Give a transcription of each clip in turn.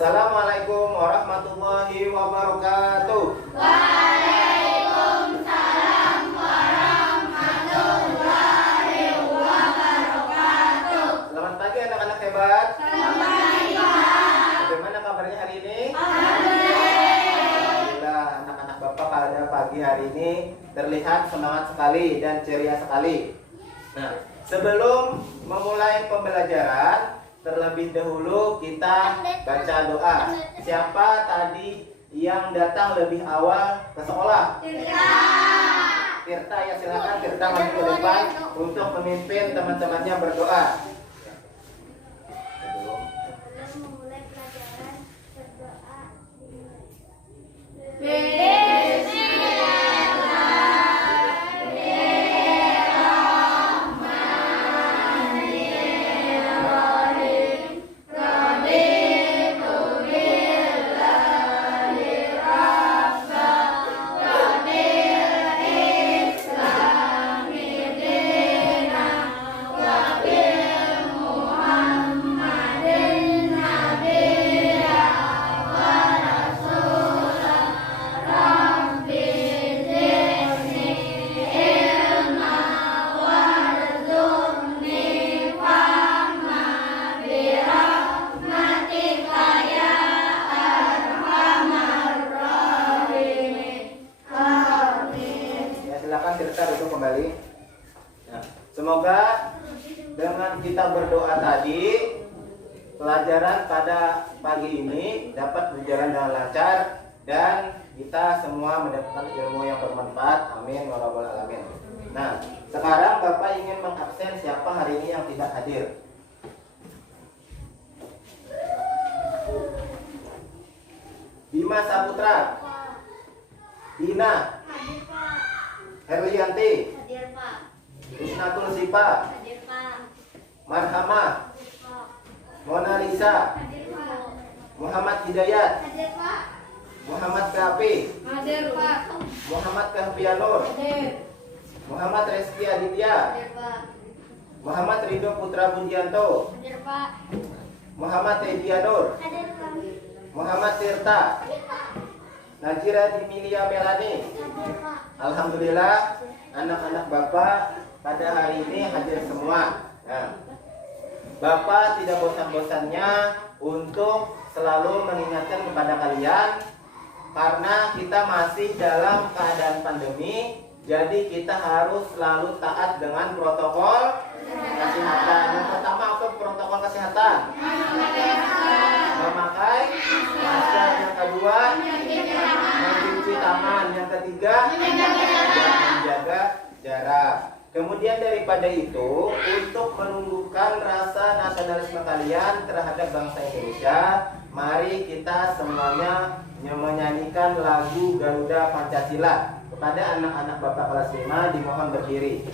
Assalamualaikum warahmatullahi wabarakatuh. Waalaikumsalam warahmatullahi wabarakatuh. Selamat pagi anak-anak hebat. Selamat pagi, Pak. Bagaimana kabarnya hari ini? Alhamdulillah. Alhamdulillah, anak-anak Bapak pada pagi hari ini terlihat semangat sekali dan ceria sekali. Nah, sebelum memulai pembelajaran, terlebih dahulu kita baca doa. Siapa tadi yang datang lebih awal ke sekolah? Tirta, ya silakan Tirta maju ke depan untuk memimpin teman-temannya berdoa. Sebelum memulai pelajaran, berdoa. Kembali. Nah, semoga dengan kita berdoa tadi, pelajaran pada pagi ini dapat berjalan dengan lancar dan kita semua mendapatkan ilmu yang bermanfaat. Amin ya rabbal alamin. Nah, sekarang Bapak ingin mengabsen siapa hari ini yang tidak hadir? Bima Saputra, Dina, Hadir, Pak. Herlianti, Hadir, Pak. Husnatul Sipa, Hadir, Pak. Marhamah, Hadir, Pak. Mona Lisa, Hadir, Pak. Muhammad Hidayat, Hadir, Pak. Muhammad Kahfi, Hadir, Pak. Muhammad Kahfianur, Hadir. Muhammad Reski Aditya, Hadir, Pak. Muhammad Ridho Putra Bundianto, Hadir, Pak. Muhammad Edianur, Hadir, Pak. Muhammad Tirta, Hadir, Pak. Najira Dimilia Melani. Hadir, Pak. Alhamdulillah, anak-anak Bapak pada hari ini hadir semua. Nah, Bapak tidak bosan-bosannya untuk selalu mengingatkan kepada kalian, karena kita masih dalam keadaan pandemi, jadi kita harus selalu taat dengan protokol kesehatan. Yang pertama apa protokol kesehatan? Memakai masker. Yang kedua, mencuci tangan. Yang ketiga, menjaga jarak. Kemudian daripada itu, untuk menumbuhkan rasa nasionalisme kalian terhadap bangsa Indonesia, mari kita semuanya menyanyikan lagu Garuda Pancasila. Kepada anak-anak Bapak kelas 5 dimohon berdiri.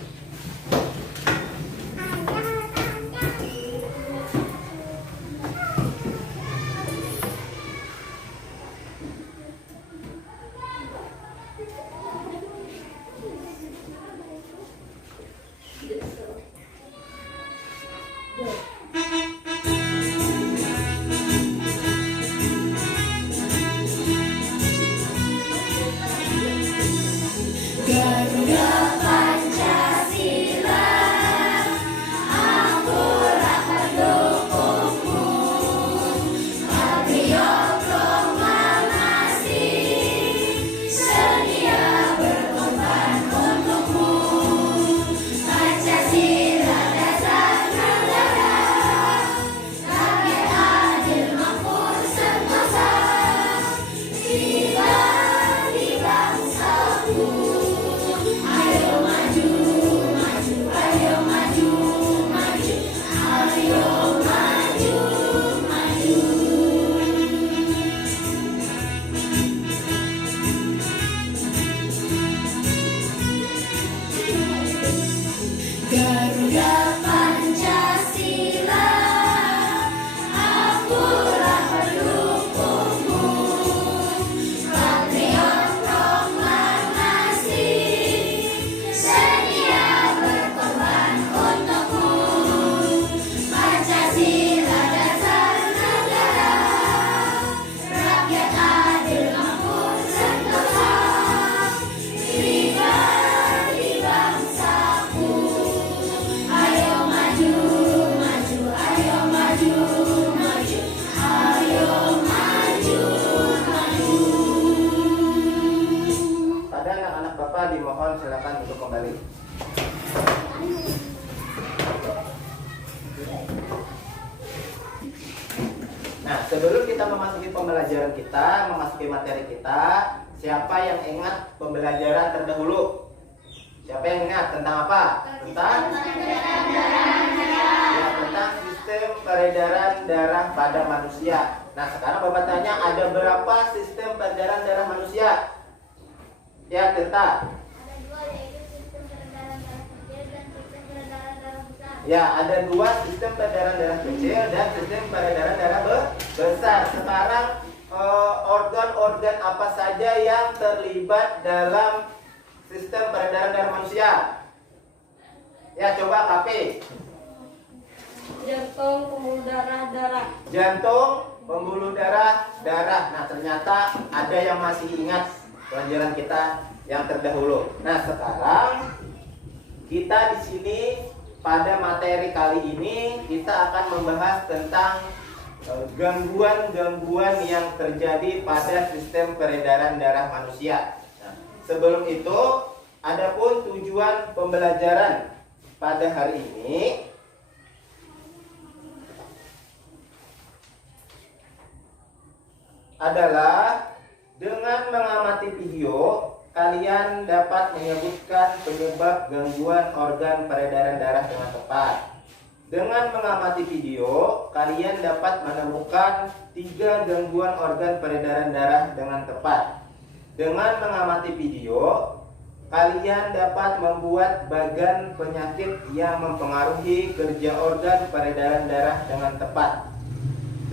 Garuda Pancasila. Nah, sebelum kita memasuki pembelajaran kita, memasuki materi kita, siapa yang ingat pembelajaran terdahulu? Siapa yang ingat tentang apa? Tentang tentang sistem peredaran darah pada manusia. Nah, sekarang Bapak tanya, ada berapa sistem peredaran darah manusia? Ya, Tirta. Ada dua, yaitu sistem peredaran darah kecil dan sistem peredaran darah besar. Ya, ada dua sistem peredaran darah kecil dan sistem peredaran darah besar. Sekarang organ-organ apa saja yang terlibat dalam sistem peredaran darah manusia? Ya, coba KP. Jantung, pembuluh darah. Jantung, pembuluh darah. Nah, ternyata ada yang masih ingat pelajaran kita yang terdahulu. Nah, sekarang kita di sini pada materi kali ini kita akan membahas tentang gangguan-gangguan yang terjadi pada sistem peredaran darah manusia. Nah, sebelum itu, adapun tujuan pembelajaran pada hari ini adalah dengan mengamati video, kalian dapat menyebutkan penyebab gangguan organ peredaran darah dengan tepat. Dengan mengamati video, kalian dapat menemukan 3 gangguan organ peredaran darah dengan tepat. Dengan mengamati video, kalian dapat membuat bagan penyakit yang mempengaruhi kerja organ peredaran darah dengan tepat.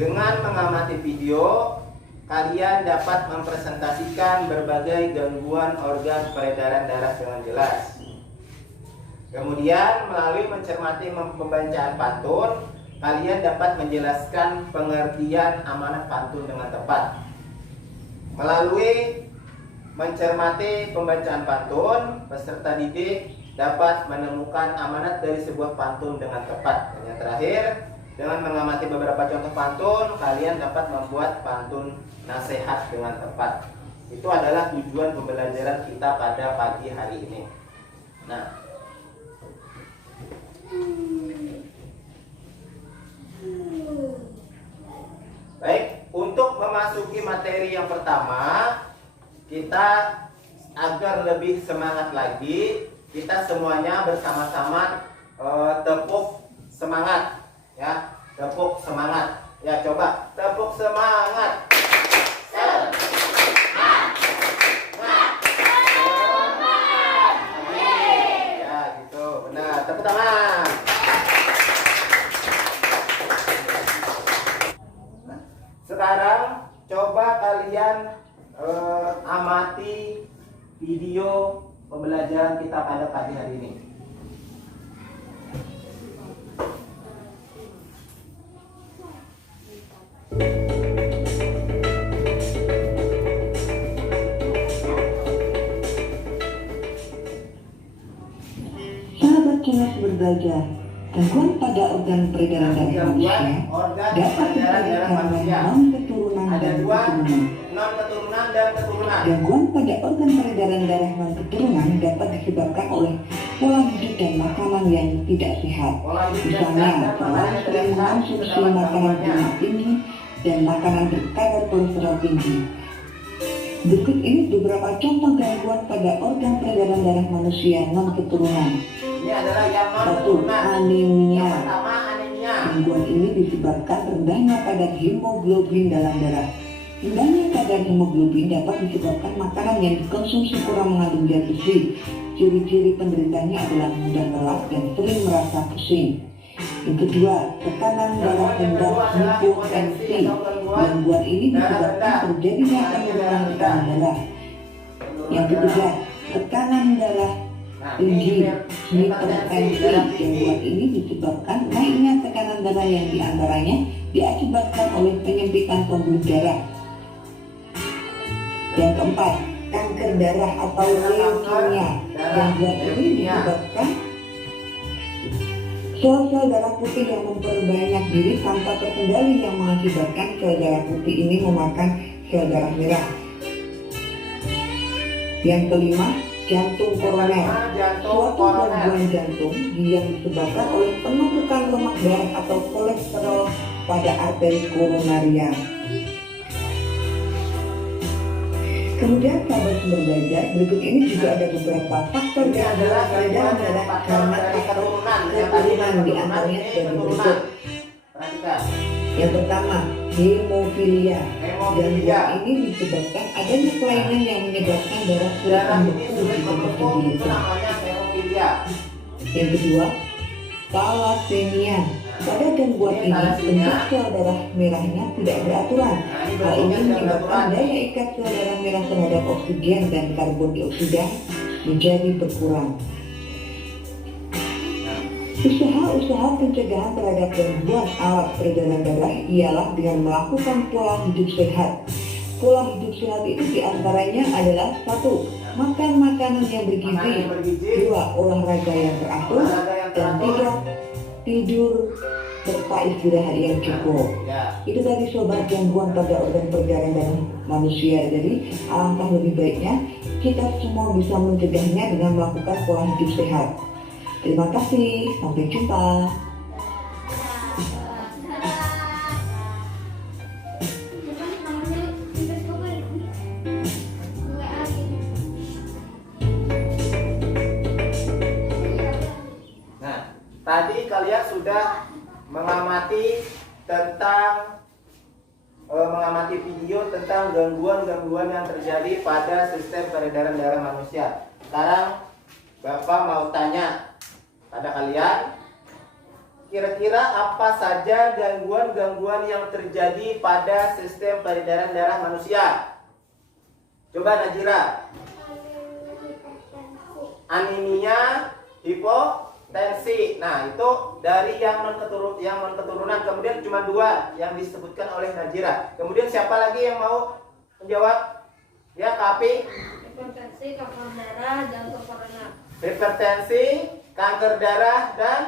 Dengan mengamati video, kalian dapat mempresentasikan berbagai gangguan organ peredaran darah dengan jelas. Kemudian, melalui mencermati pembacaan pantun, kalian dapat menjelaskan pengertian amanat pantun dengan tepat. Melalui mencermati pembacaan pantun, peserta didik dapat menemukan amanat dari sebuah pantun dengan tepat. Dan yang terakhir, dengan mengamati beberapa contoh pantun, kalian dapat membuat pantun nasihat dengan tepat. Itu adalah tujuan pembelajaran kita pada pagi hari ini. Nah, baik, untuk memasuki materi yang pertama, kita agar lebih semangat lagi, kita semuanya bersama-sama tepuk semangat. Ya, tepuk semangat. Ya, coba tepuk semangat. Ya, gitu. Benar. Tepuk tangan. Sekarang coba kalian amati video pembelajaran kita pada pagi hari ini. Sahabat Kilas berbelajar, gangguan pada organ peredaran darah manusia dapat terjadi karena non-keturunan Ada dan dua, keturunan. non-keturunan dan keturunan. Gangguan pada organ peredaran darah non-keturunan dapat disebabkan oleh pola hidup dan makanan yang tidak sehat. Misalnya, terlalu sering mengonsumsi makanan berlemak tinggi dan makanan berkadar kolesterol tinggi. Berikut ini beberapa contoh gangguan pada organ peredaran darah manusia non-keturunan. Ini adalah yang 1. non-keturunan. Anemia. Yang pertama, anemia. Gangguan ini disebabkan rendahnya kadar hemoglobin dalam darah. Rendahnya kadar hemoglobin dapat disebabkan makanan yang dikonsumsi kurang mengandung zat besi. Ciri-ciri penderitanya adalah mudah lelah dan sering merasa pusing. Yang kedua, tekanan darah rendah hipotensi. Gangguan ini disebabkan terjadinya penurunan tekanan darah. Yang ketiga, tekanan darah tinggi hipertensi. Gangguan ini disebabkan naiknya tekanan darah yang diantaranya diakibatkan oleh penyempitan pembuluh darah. Yang keempat, kanker darah atau leukemia. Gangguan ini disebabkan sel-sel darah putih yang memperbanyak diri tanpa terkendali yang mengakibatkan sel darah putih ini memakan sel darah merah. Yang kelima, jantung koroner. Suatu gangguan jantung yang disebabkan oleh penumpukan lemak darah atau kolesterol pada arteri koronaria. Kemudian sahabat sumber belajar, berikut ini juga ada beberapa faktor Ini adalah peredaran darah karena dari faktor keturunan. keturunan di antaranya sebagai berikut. Perhatikan. Yang pertama, hemofilia. Hemofilia. Gangguan ini disebabkan adanya kelainan yang menyebabkan darah sulit Darah ini membeku sulit di tempat membeku, itu tertentu. namanya hemofilia. Yang kedua, thalassemia. Pada gangguan ini, bentuk sel darah merahnya tidak beraturan. Hal ini menyebabkan daya ikat sel darah merah terhadap oksigen dan karbon dioksida menjadi berkurang. Usaha-usaha pencegahan terhadap gangguan alat peredaran darah ialah dengan melakukan pola hidup sehat. Pola hidup sehat itu diantaranya adalah 1. Makan makanan yang bergizi, 2. Olahraga yang teratur, dan 3. Tidur serta istirahat yang cukup. Ya. Itu tadi sobat gangguan pada organ peredaran darah manusia. Jadi alangkah lebih baiknya kita semua bisa mencegahnya dengan melakukan pola hidup sehat. Terima kasih, sampai jumpa. Nah, tadi kalian sudah mengamati video tentang gangguan-gangguan yang terjadi pada sistem peredaran darah manusia. Sekarang Bapak mau tanya pada kalian, kira-kira apa saja gangguan-gangguan yang terjadi pada sistem peredaran darah manusia? Coba Najira. Anemia, hipotensi. Nah, itu dari yang non keturunan. Kemudian cuma 2 yang disebutkan oleh Najira. Kemudian siapa lagi yang mau menjawab? Ya, Kapi. Hipertensi, kanker darah, jantung koroner. Hipertensi, kanker darah, dan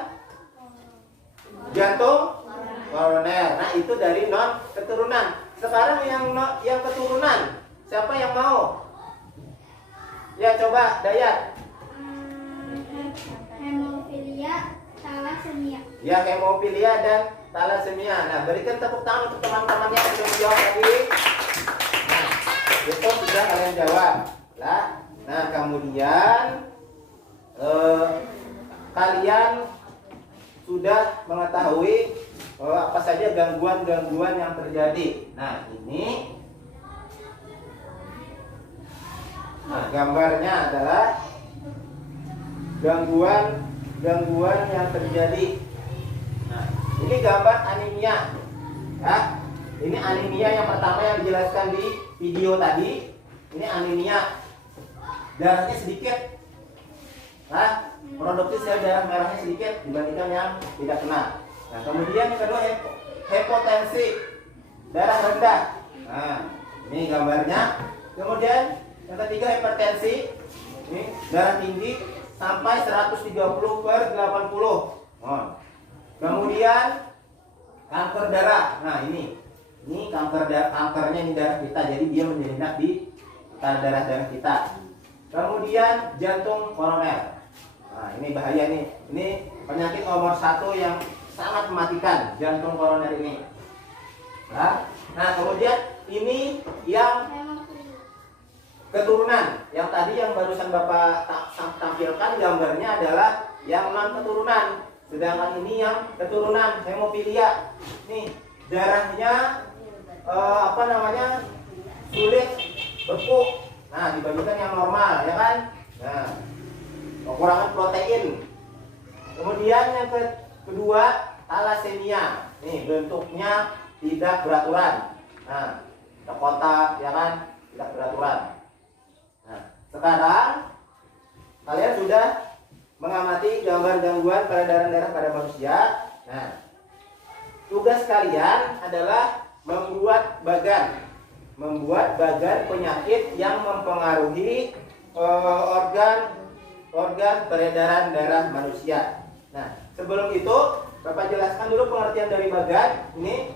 jantung koroner. Nah, itu dari non keturunan. Sekarang yang keturunan, siapa yang mau? Ya, coba Dayat. Hemofilia, thalassemia. Ya, hemofilia dan thalassemia. Nah, berikan tepuk tangan untuk teman-teman yang sudah menjawab tadi. Nah, itu sudah kalian jawab lah. Nah, kemudian kalian sudah mengetahui apa saja gangguan-gangguan yang terjadi. Nah, ini gambarnya adalah gangguan yang terjadi. Nah, ini gambar anemia. Ya, ini anemia yang pertama yang dijelaskan di video tadi. Ini anemia, darahnya sedikit. Nah, produksi sel darah merahnya sedikit dibandingkan yang tidak kena. Nah, kemudian yang kedua hipotensi, darah rendah. Nah, ini gambarnya. Kemudian yang ketiga hipertensi, ini darah tinggi sampai 130/80. Kemudian kanker darah. Nah, ini kankernya ini darah kita, jadi dia menyelinap di darah kita. Kemudian jantung koroner. Nah, ini bahaya nih. Ini penyakit nomor 1 yang sangat mematikan, jantung koroner ini. Nah, kemudian ini yang keturunan. Yang tadi yang barusan Bapak tampilkan gambarnya adalah yang non keturunan. Sedangkan ini yang keturunan, hemofilia. Nih, darahnya sulit beku. Nah, dibandingkan yang normal, ya kan? Nah, kekurangan protein. Kemudian yang kedua, thalassemia. Nih, bentuknya tidak beraturan. Nah, kotak, ya kan? Tidak beraturan. Nah, sekarang kalian sudah mengamati gambar gangguan peredaran darah pada manusia. Nah, tugas kalian adalah membuat bagan penyakit yang mempengaruhi organ peredaran darah manusia. Nah, sebelum itu Bapak jelaskan dulu pengertian dari bagan. Ini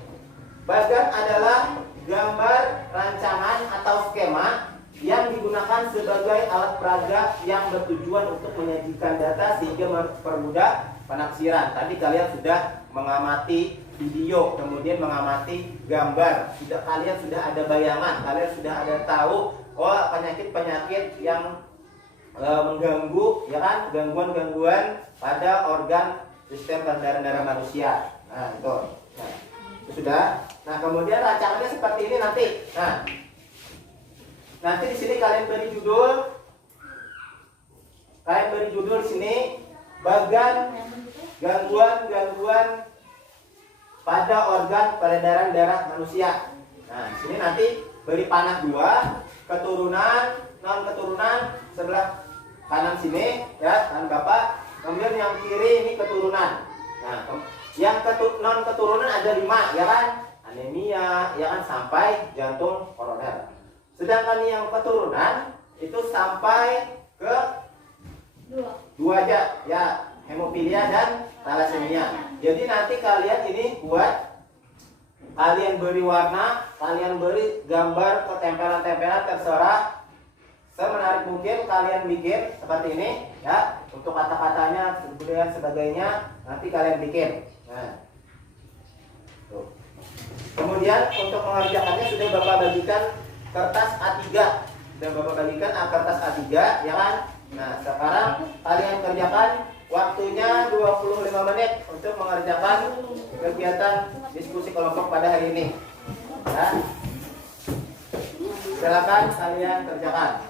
bagan adalah gambar rancangan atau skema yang digunakan sebagai alat peraga yang bertujuan untuk menyajikan data sehingga mempermudah penafsiran. Tadi kalian sudah mengamati video, kemudian mengamati gambar. Kalian sudah ada bayangan, kalian sudah ada tahu penyakit-penyakit yang mengganggu, ya kan, gangguan-gangguan pada organ sistem peredaran darah manusia. Nah, itu. Nah, itu sudah. Nah, kemudian rancangannya seperti ini nanti. Nah, nanti di sini kalian beri judul. Kalian beri judul sini bagan gangguan-gangguan pada organ peredaran darah manusia. Nah, di sini nanti beri panah 2, keturunan, non keturunan sebelah kanan sini, ya, kanan Bapak. Kemudian yang kiri ini keturunan. Nah, yang non keturunan ada 5, ya kan? Anemia, ya kan, sampai jantung koroner. Sedangkan yang keturunan itu sampai ke 2 aja, ya, hemofilia dan thalassemia. Jadi nanti kalian ini buat, kalian beri warna, kalian beri gambar, ketempelan-tempelan, terserah. Semenarik mungkin kalian bikin seperti ini, ya, untuk kata-katanya dan sebagainya nanti kalian bikin. Nah, tuh. Kemudian untuk mengerjakannya sudah Bapak bagikan kertas A3, sudah Bapak bagikan kertas A3, ya kan? Nah, sekarang kalian kerjakan, waktunya 25 menit untuk mengerjakan kegiatan diskusi kelompok pada hari ini. Ya. Silakan kalian kerjakan.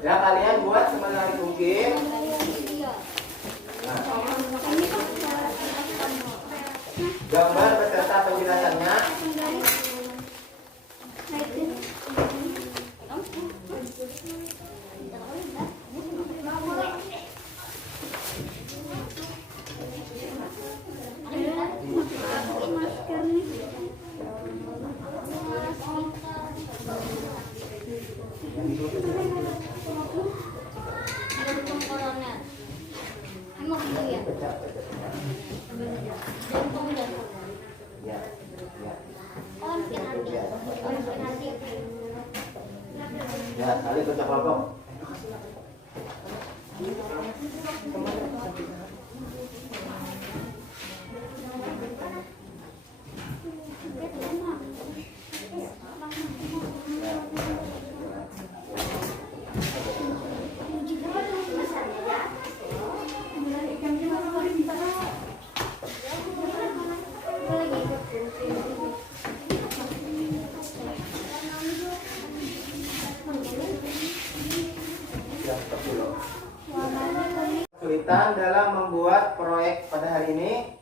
Ya, kalian buat semenarik mungkin. Nah, gambar beserta penjelasannya. Ya, kali kerja kelompok. Kesulitan dalam membuat proyek pada hari ini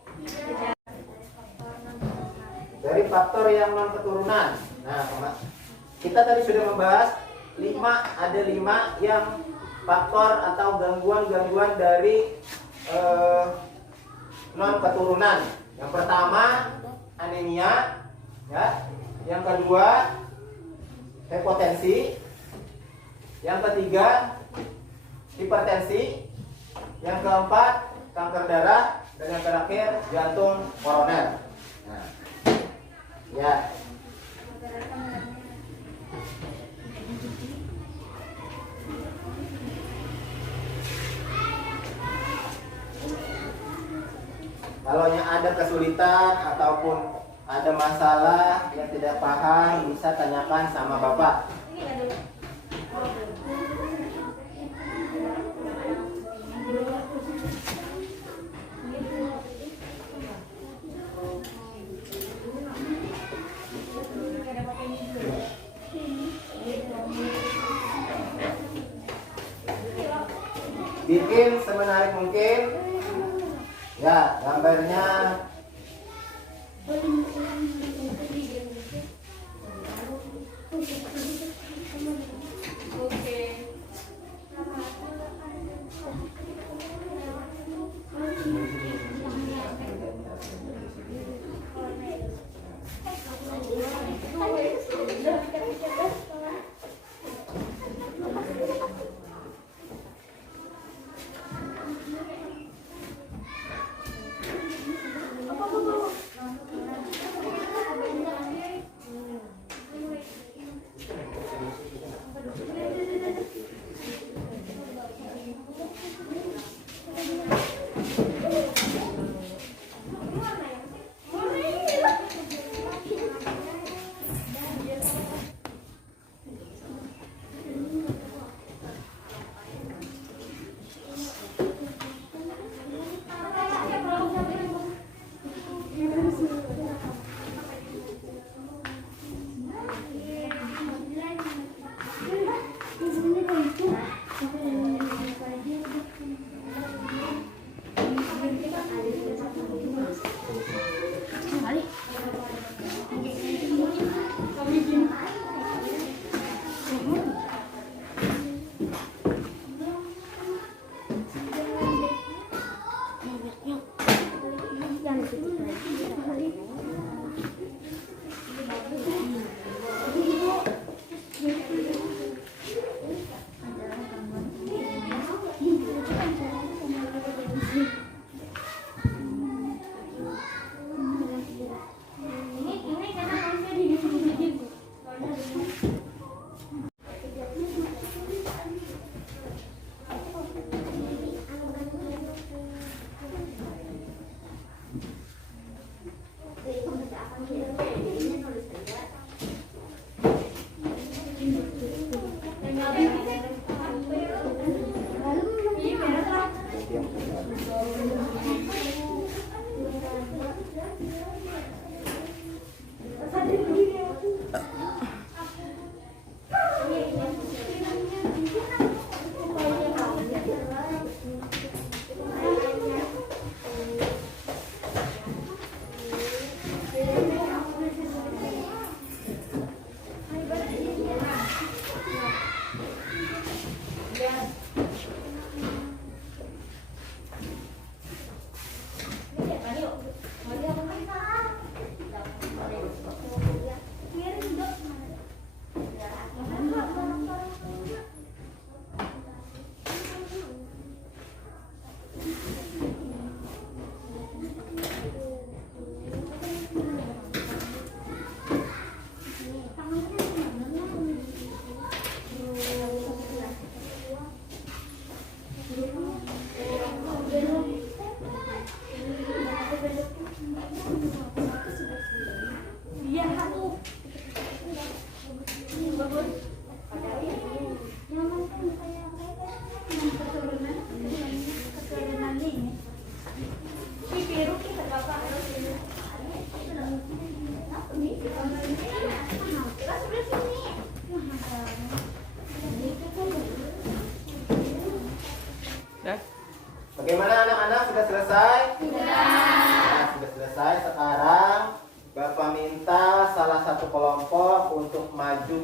dari faktor yang non keturunan. Nah, kita tadi sudah membahas ada 5 yang faktor atau gangguan-gangguan dari non keturunan. Yang pertama anemia, ya. Yang kedua hipotensi. Yang ketiga hipertensi. Yang keempat kanker darah, dan yang terakhir jantung koroner. Nah, ya. Kalau yang ada kesulitan ataupun ada masalah yang tidak paham, bisa tanyakan sama Bapak. Bikin semenarik mungkin. Ya, gambarnya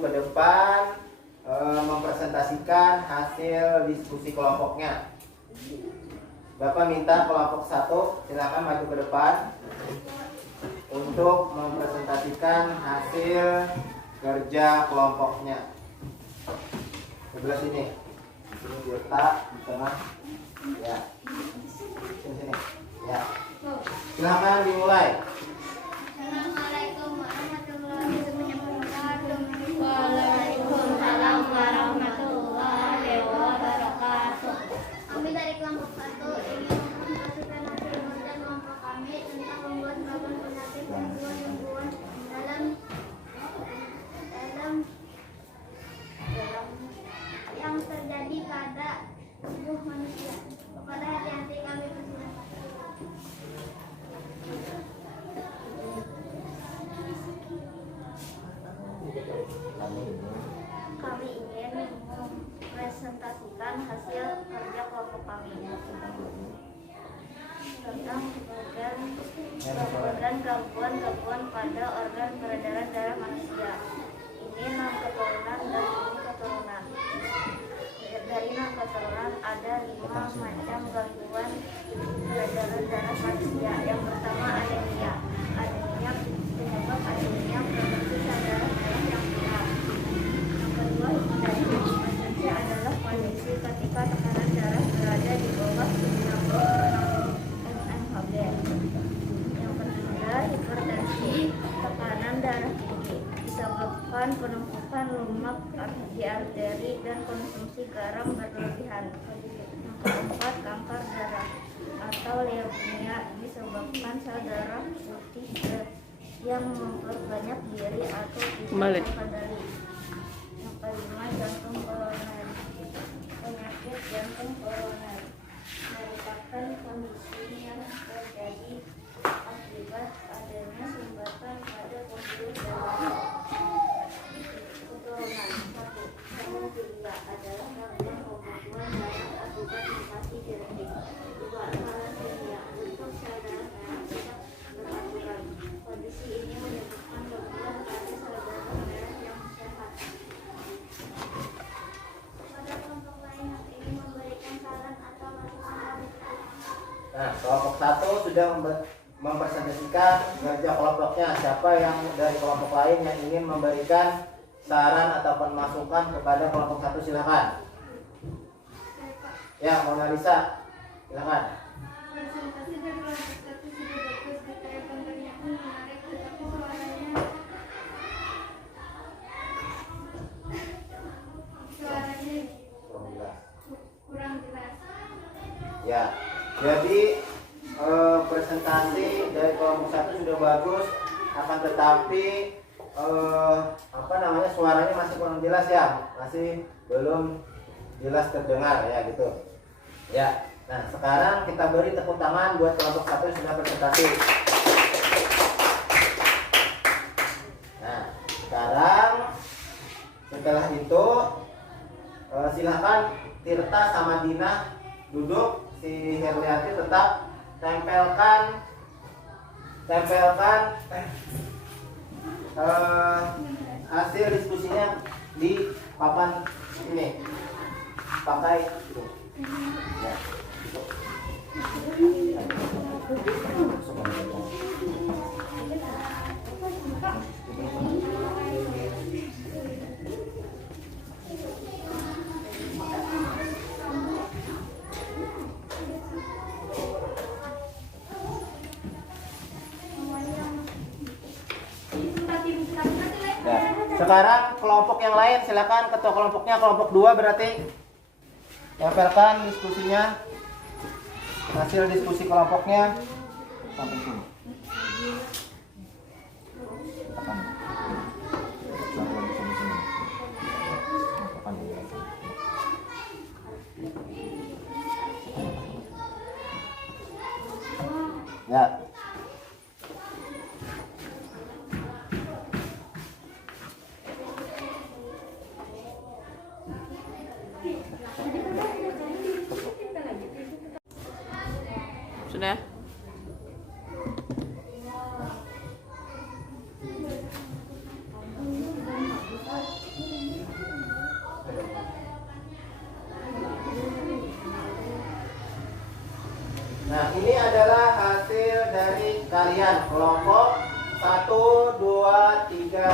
ke depan mempresentasikan hasil diskusi kelompoknya. Bapak minta kelompok 1 silakan maju ke depan untuk mempresentasikan hasil kerja kelompoknya. Sebelah sini. Ini diletak di tengah. Ya. Sini. Ya. Silakan dimulai. Assalamualaikum warahmatullahi wabarakatuh. Waalaikumsalam warahmatullahi wabarakatuh. Kami dari kelompok 1 ingin mempresentasikan hasil kerja kelompok kami tentang membuat melakukan penyakit gangguan dalam yang terjadi pada tubuh manusia. Kepada hati-hati kami persilakan. Kami ingin mempresentasikan hasil kerja kelompok kami tentang gangguan pada organ peredaran darah manusia. Ini 6 keturunan dan ini keturunan. Dari 6 keturunan ada 5 macam gangguan peredaran darah manusia. Yang pertama anemia. Anemia penyebab anemia produksi sel darah yang kurang. Yang kedua hipotensi adalah kondisi ketika tekanan darah berada di bawah 96 mmHg. Yang ketiga hipertensi, tekanan darah tinggi disebabkan penumpukan lemak di arteri dan konsumsi garam berlebihan. Yang keempat kanker darah atau leukemia disebabkan sel darah putih yang memperbanyak diri atau tidak terkendali. Yang kelima jantung koroner, penyakit jantung koroner merupakan kondisi yang terjadi akibat adanya sumbatan pada pembuluh darah. Keturunan 1. Hemofilia adalah gangguan pembunuhan darah akibat mutasi genetik. 2. Thalassemia, bentuk sel darah merah tidak beraturan. Kondisi ini menyebabkan gangguan pada sel darah merah yang sehat. Pada kelompok lain yang ingin memberikan saran atau masukan. Nah, kelompok 1 sudah mempresentasikan kerja kelompoknya. Siapa yang dari kelompok lain yang ingin memberikan saran ataupun masukan kepada kelompok 1 silakan. Ya, Mona Lisa, silakan. Presentasi dari kelompok 1 sudah bagus, detail kontennya pun menarik, tetapi suaranya kurang jelas. Ya, jadi presentasi dari kelompok 1 sudah bagus, akan tetapi suaranya masih kurang jelas ya, masih belum jelas terdengar ya gitu. Ya, nah sekarang kita beri tepuk tangan buat kelompok 1 yang sudah presentasi. Nah, sekarang setelah itu silakan Tirta sama Dina duduk, si Herliati tetap tempelkan hasil diskusinya di papan ini, pakai itu. Ya. Sekarang kelompok yang lain silakan, ketua kelompoknya kelompok 2 berarti tempelkan diskusinya, hasil diskusi kelompoknya sampai sini. Ya. Sudah?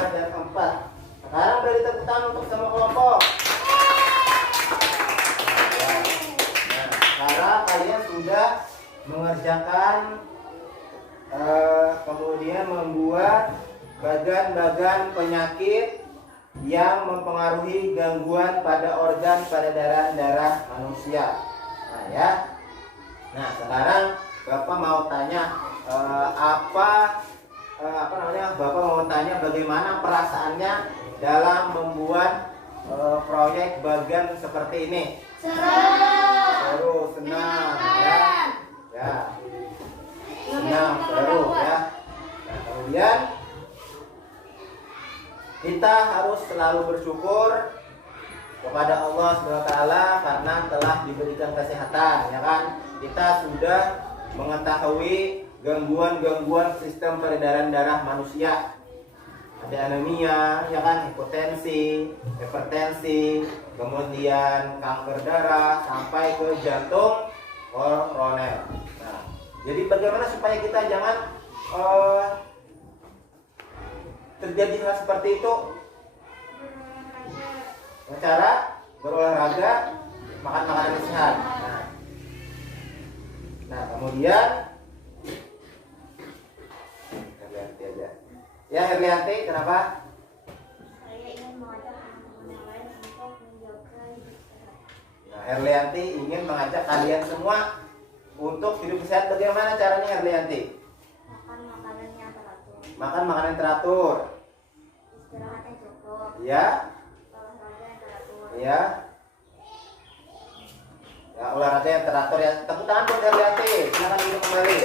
dan 4. Sekarang beri tepuk tangan untuk semua kelompok. Ya. Nah, sekarang kalian sudah mengerjakan kemudian membuat bagan-bagan penyakit yang mempengaruhi gangguan pada organ pada darah manusia. Nah ya. Nah sekarang Bapak mau tanya Bapak mau tanya bagaimana perasaannya dalam membuat proyek bagan seperti ini. Seru, senang, ya. Senang, seru, ya. Nah, kemudian kita harus selalu bersyukur kepada Allah SWT karena telah diberikan kesehatan, ya kan? Kita sudah mengetahui gangguan-gangguan sistem peredaran darah manusia. Ada anemia, ya kan, hipotensi, hipertensi, kemudian kanker darah sampai ke jantung koroner. Nah, jadi bagaimana supaya kita jangan terjadi hal seperti itu? Cara berolahraga, makan makanan yang sehat. Nah kemudian Herlianti aja. Ya Herlianti, kenapa? Saya ingin mengajak teman-teman yang lain untuk menjaga hidup sehat. Nah, Herlianti ingin mengajak kalian semua untuk hidup sehat. Bagaimana caranya Herlianti? Makan makanan yang teratur. Makan makanan yang teratur. Istirahat yang cukup. Ya. Olahraga yang teratur. Ya. Ya, olahraga yang teratur ya. Tepuk tangan buat Herlianti. Silakan duduk kembali.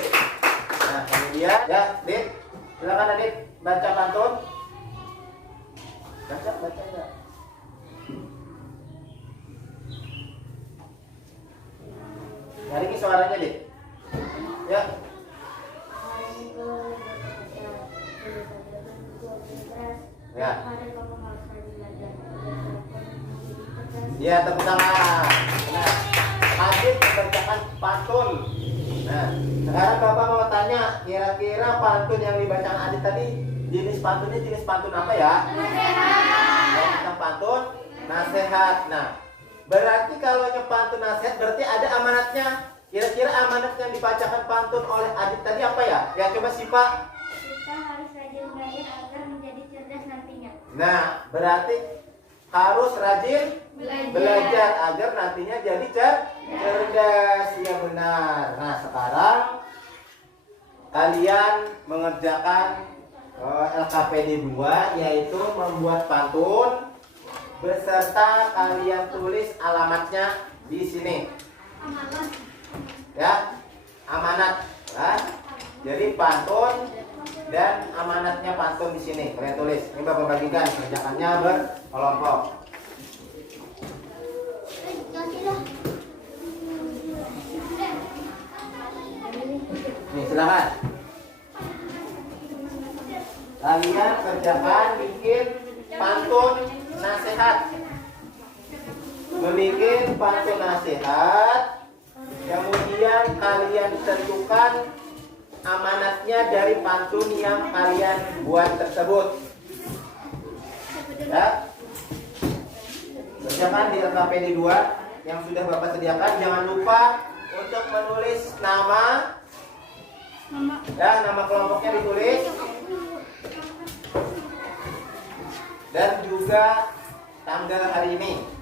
Nah, kemudian ya, Dit. Silakan Adit baca pantun. Baca enggak? Nyaringin suaranya, Dit. Ya. Ya. Ya, tepuk tangan. Nah, Adit membacakan pantun. Nah, sekarang Bapak mau tanya, kira-kira pantun yang dibacakan Adit tadi jenis pantunnya jenis pantun apa ya? Nasihat. Tentang pantun nasihat. Nah, berarti kalau pantun nasihat berarti ada amanatnya. Kira-kira amanat yang dibacakan pantun oleh Adit tadi apa ya? Ya coba Sipa. Kita harus rajin belajar agar menjadi cerdas nantinya. Nah, berarti harus rajin belajar agar nantinya jadi cerdas. Ya benar. Nah, sekarang kalian mengerjakan LKPD 2 yaitu membuat pantun beserta kalian tulis alamatnya di sini. Ya, amanat. Ya. Jadi pantun dan amanatnya pantun di sini. Kalian tulis. Ini Bapak bagikan kerjakannya berkelompok. Nih, silakan. Kalian kerjakan bikin pantun nasihat. Membikin pantun nasihat. Kemudian kalian tentukan amanatnya dari pantun yang kalian buat tersebut. Ya. Kerjakan di LKPD 2 yang sudah Bapak sediakan. Jangan lupa untuk menulis nama. Ya, nama kelompoknya ditulis. Dan juga tanggal hari ini.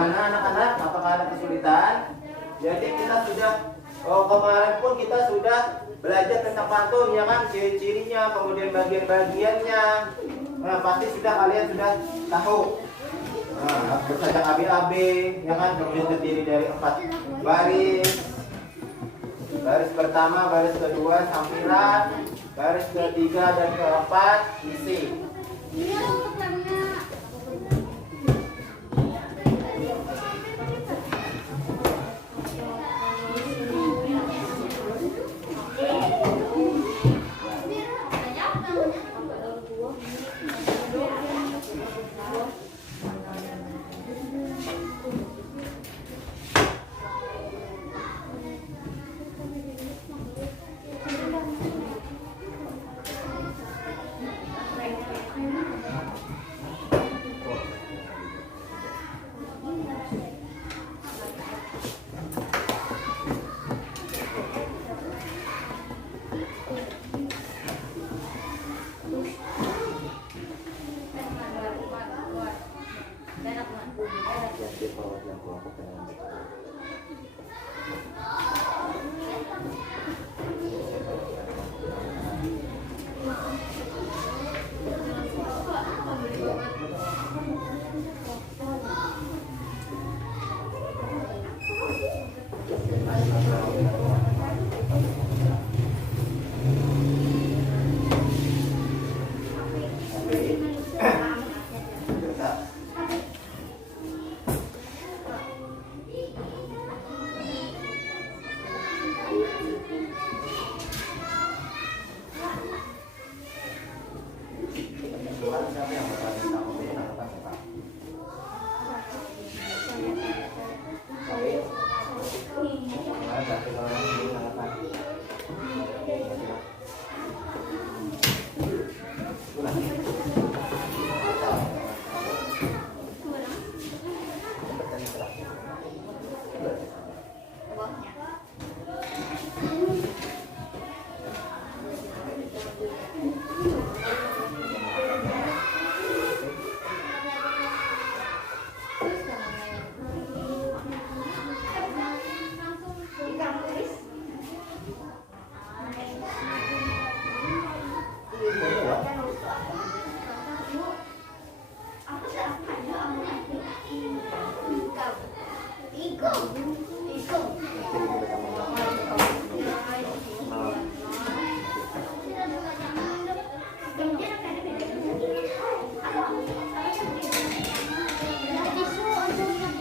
Bagaimana anak-anak? Apakah ada kesulitan? Jadi kita sudah kemarin pun kita sudah belajar tentang pantun ya kan, ciri-cirinya, kemudian bagian-bagiannya. Nah, pasti sudah kalian sudah tahu. Nah, bersajak AB-AB ya kan, kemudian terdiri dari 4 baris. Baris pertama, baris kedua sampiran, baris ketiga dan keempat isi.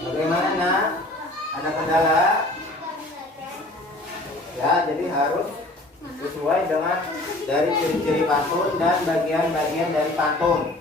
Bagaimana nak? Ada kendala? Ya, jadi harus sesuai dengan dari ciri-ciri pantun dan bagian-bagian dari pantun.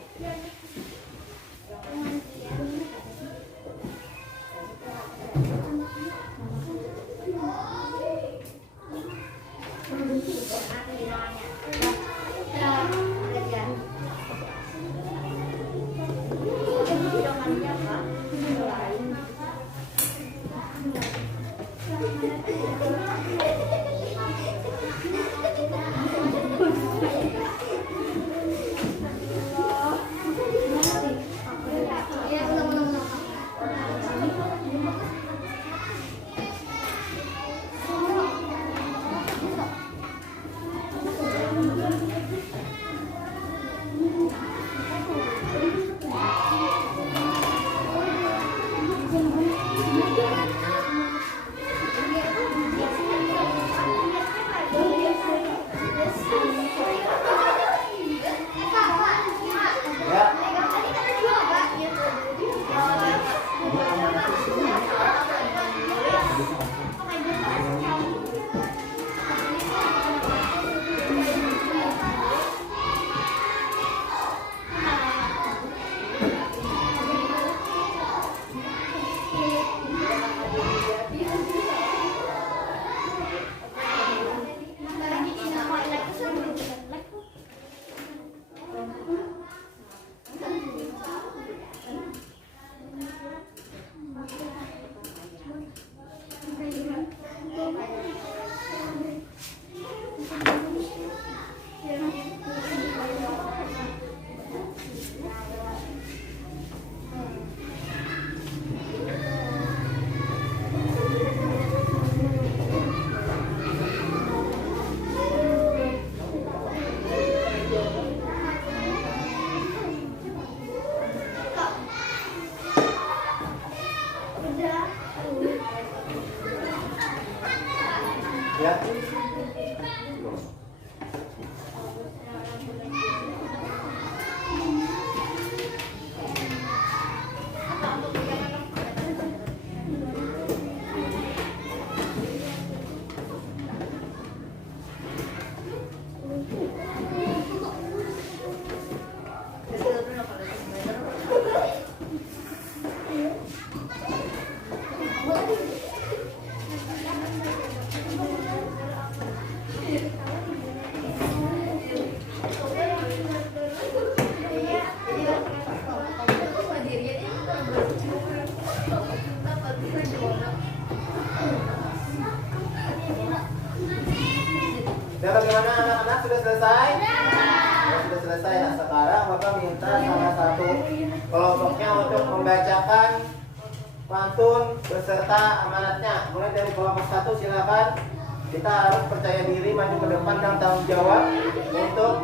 Ya. Dan bagaimana anak-anak, sudah selesai? Ya, sudah selesai. Nah sekarang Bapak minta salah satu kelompoknya untuk membacakan pantun beserta amanatnya. Mulai dari kelompok 1 silakan. Kita harus percaya diri, maju ke depan dan tanggung jawab untuk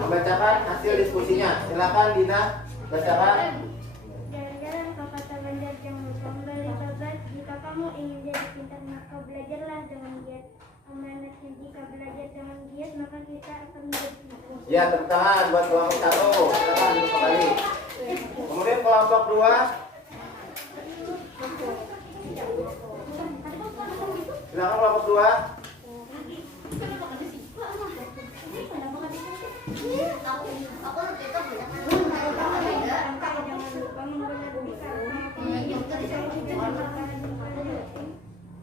membacakan hasil diskusinya. Silakan Dina, bacakan. Jalan-jalan ke kota Bandar, jangan lupa membeli tobat. Jika kamu ingin jadi pintar, maka belajarlah dengan giat. Amanatnya, jika belajar dengan giat, maka kita akan menjadi pintar. Ya, tepuk tangan buat kelompok 1. Silakan duduk kembali. Kemudian kelompok 2. Silakan kelompok 2.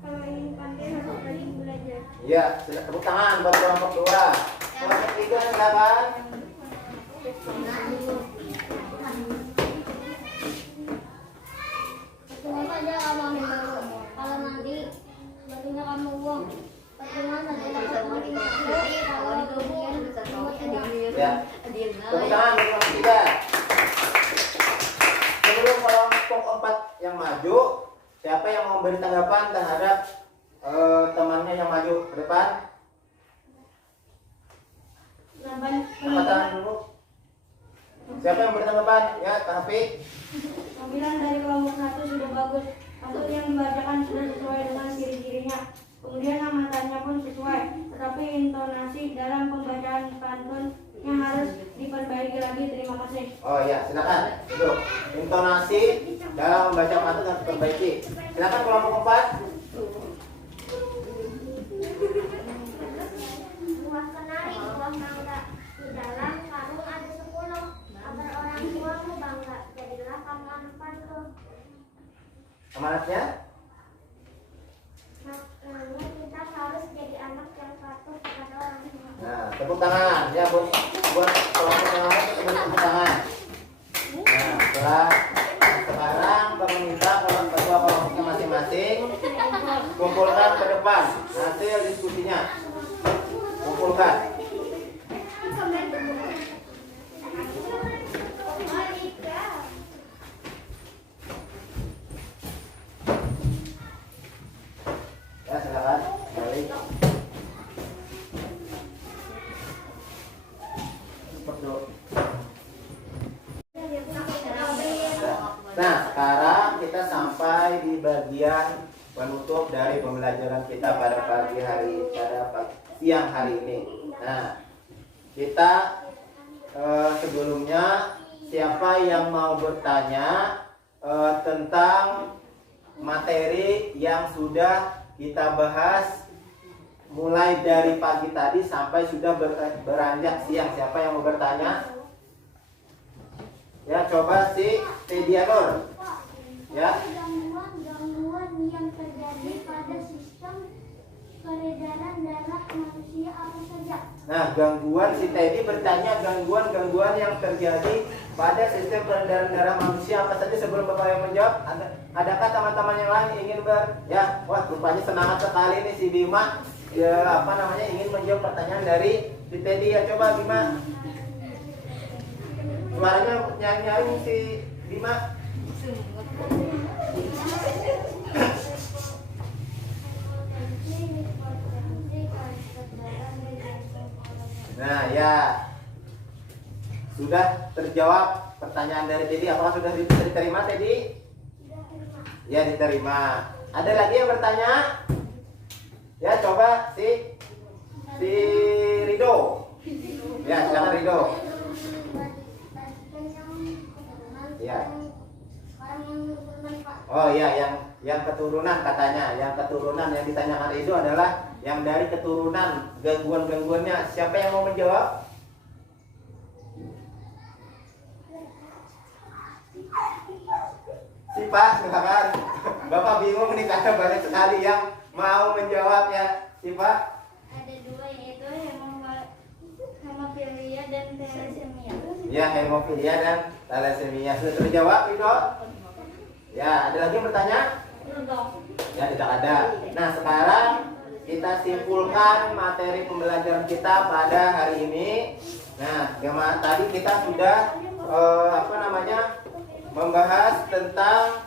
Kalau ingin pandai, harus rajin belajar. Ya, tepuk tangan buat kelompok 2. Kelompok 3 silakan. Percuma aja kamu ambil baru. Kalau nanti batunya kamu buang. Percuma nanti kamu dikasih. Kalau dikebukin bisa Ya, tepuk tangan buat kelompok 3. Sebelum kelompok 4 yang maju, siapa yang mau beri tanggapan terhadap temannya yang maju ke depan? Angkat tangan dulu. Siapa yang beri tanggapan? Ya, tapi Tampilan dari kelompok 1 sudah bagus. Pantun yang dibacakan sudah sesuai dengan ciri-cirinya. Kemudian amatannya pun sesuai. Tetapi intonasi dalam pembacaan pantunnya harus diperbaiki lagi. Terima kasih. oh ya, silakan. Duduk. Intonasi dalam membaca pantun harus diperbaiki. Silakan kelompok 4. Buah kenari, buah mangga. Di dalam karung ada 10. Agar orang tuamu bangga. Jadilah kamu anak pantun. Amanatnya? Maknanya kita harus jadi anak yang patuh kepada orang tua. Nah, tepuk tangan. Ya, buat kelompok yang lain tepuk tangan. Nah, sekarang Bapak minta kalau ketua kelompoknya masing-masing kumpulkan ke depan hasil diskusinya. Kumpulkan. Ya, silakan. Balik. Betul. Nah, sekarang kita sampai di bagian penutup dari pembelajaran kita pada siang hari ini. Nah, kita sebelumnya siapa yang mau bertanya tentang materi yang sudah kita bahas mulai dari pagi tadi sampai sudah beranjak siang? Siapa yang mau bertanya? Ya, coba si Tedianur. Ya. Gangguan yang terjadi pada sistem peredaran darah manusia apa saja? Nah, gangguan si Teddy bertanya gangguan yang terjadi pada sistem peredaran darah manusia apa saja. Sebelum Bapak yang menjawab, adakah teman-teman yang lain ingin wah, rupanya semangat sekali nih si Bima. Ya, ingin menjawab pertanyaan dari si Teddy. Ya, coba Bima. Suaranya nyaring si Bima. Nah, ya. Sudah terjawab pertanyaan dari Teddy. Apakah sudah diterima Teddy? Ya, diterima. Ada lagi yang bertanya? Ya, coba si Rido. Ya, silakan Rido. Ya. Oh iya, yang keturunan katanya, yang keturunan yang ditanyakan Rido adalah yang dari keturunan gangguan-gangguannya. Siapa yang mau menjawab? Si Pak, silakan. Bapak bingung nih karena banyak sekali yang mau menjawabnya. Si Pak. Ada dua, yaitu hemofilia dan thalassemia. Ya, hemofilia dan thalassemia. Sudah terjawab, Rido? Ya, ada lagi yang bertanya? Ya, tidak ada. Nah, sekarang kita simpulkan materi pembelajaran kita pada hari ini. Nah, tadi kita sudah membahas tentang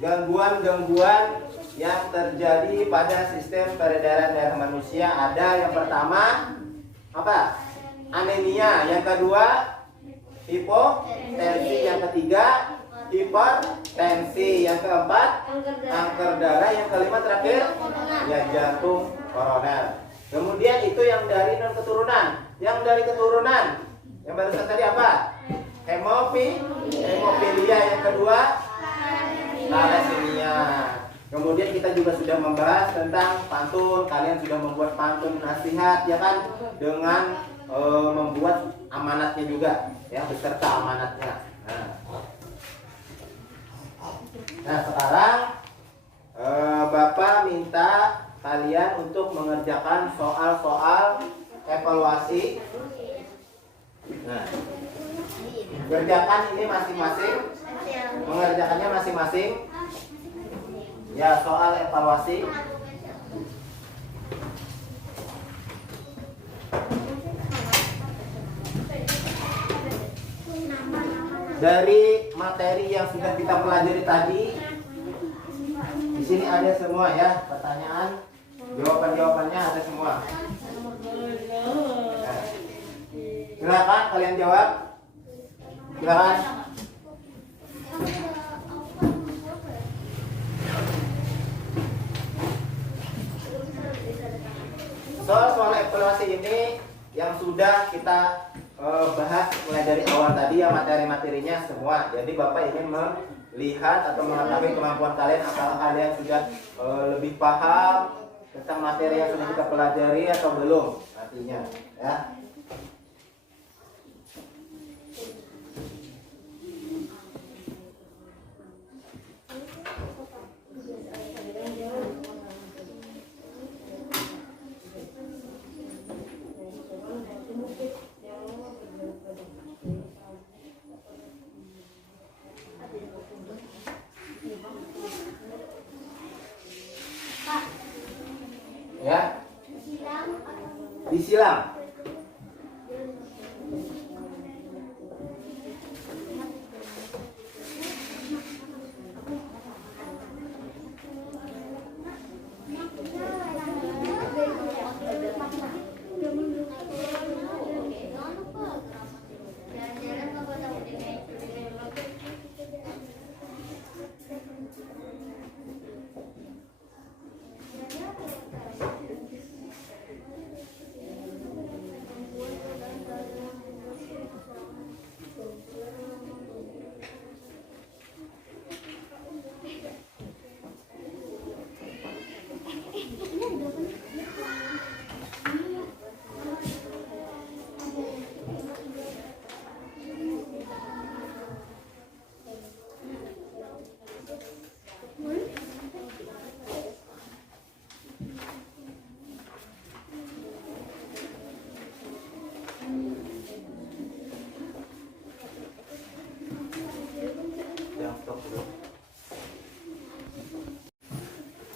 gangguan-gangguan yang terjadi pada sistem peredaran darah manusia. Ada yang pertama apa? Anemia. Yang kedua hipotensi. Yang ketiga hipertensi. Yang keempat kanker darah. Yang kelima terakhir ya jantung koroner. Kemudian itu yang dari non keturunan. Yang dari keturunan yang barusan tadi apa? Hemofilia. Yang kedua thalassemia. Kemudian kita juga sudah membahas tentang pantun. Kalian sudah membuat pantun nasihat ya kan, dengan membuat amanatnya juga ya, beserta amanatnya. Nah sekarang Bapak minta kalian untuk mengerjakan soal-soal evaluasi. Nah, kerjakan ini masing-masing, mengerjakannya masing-masing. Ya, soal evaluasi. Dari materi yang sudah kita pelajari tadi, di sini ada semua ya pertanyaan, jawaban-jawabannya ada semua. Nah, silakan kalian jawab. Silakan. Soal evaluasi ini yang sudah kita bahas mulai dari awal tadi ya, materi-materinya semua. Jadi Bapak ingin melihat atau mengetahui kemampuan kalian, apakah kalian sudah lebih paham tentang materi yang sudah kita pelajari atau belum nantinya ya. Ya, disilang.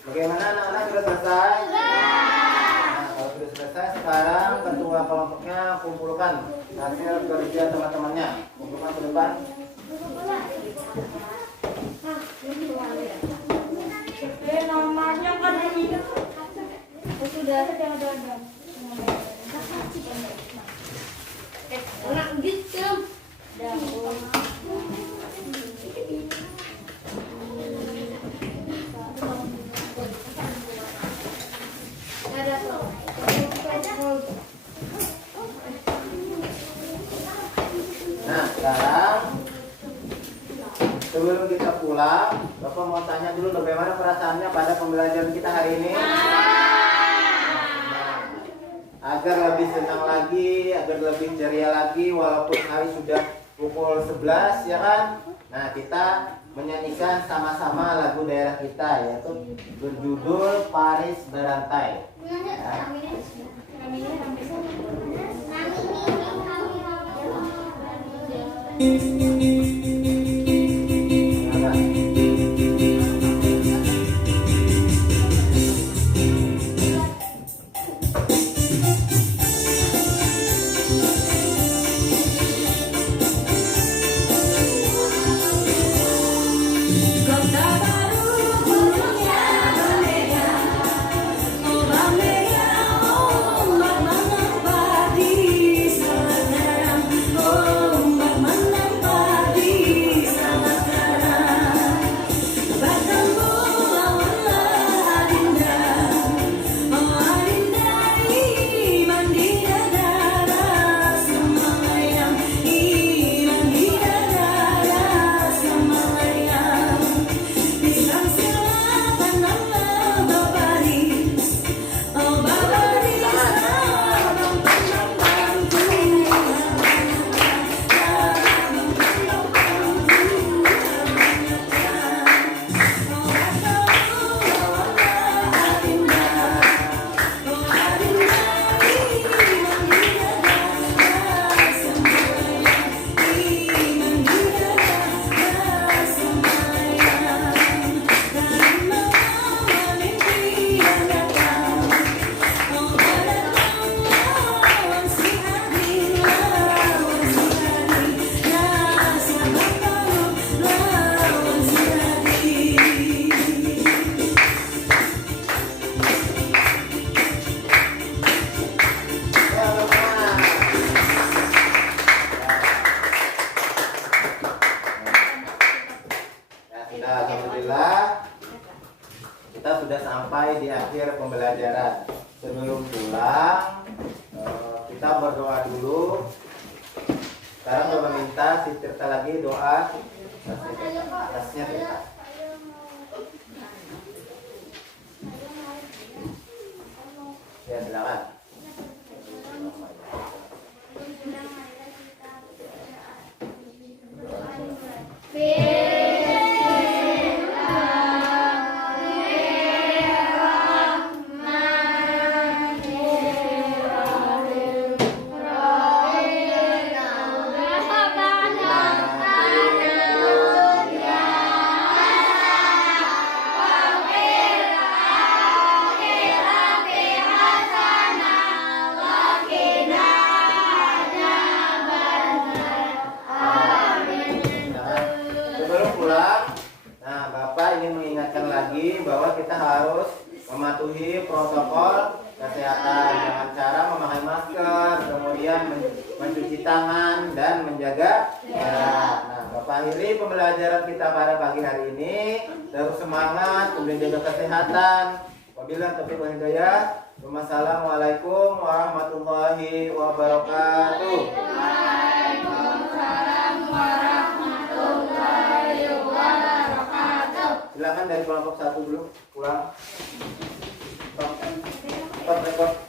Bagaimana anak-anak, sudah selesai? Nah, kalau sudah selesai, sekarang ketua kelompoknya kumpulkan hasil kerja teman-temannya. Kumpulkan ke depan. Namanya kan ini sudah ada. Enak gitu. dulu bagaimana perasaannya pada pembelajaran kita hari ini. Agar lebih senang lagi, agar lebih ceria lagi, walaupun hari sudah pukul 11 ya kan. Nah, kita menyanyikan sama-sama lagu daerah kita, yaitu berjudul Paris Berantai. Alhamdulillah kita sudah sampai di akhir pembelajaran. Sebelum pulang kita berdoa dulu. Sekarang Bapak minta si Tirta lagi doa atasnya Tirta. Ya silakan. Bahwa kita harus mematuhi protokol kesehatan dengan cara memakai masker, kemudian mencuci tangan dan menjaga jarak. Nah, Bapak akhiri pembelajaran kita pada pagi hari ini. Terus semangat, kemudian jaga kesehatan. Wabillahi taufiq wal hidayah. Wassalamualaikum warahmatullahi wabarakatuh. Waalaikumsalam warahmatullahi wabarakatuh. Silakan dari kelompok 1 dulu pulang. Stop rekod.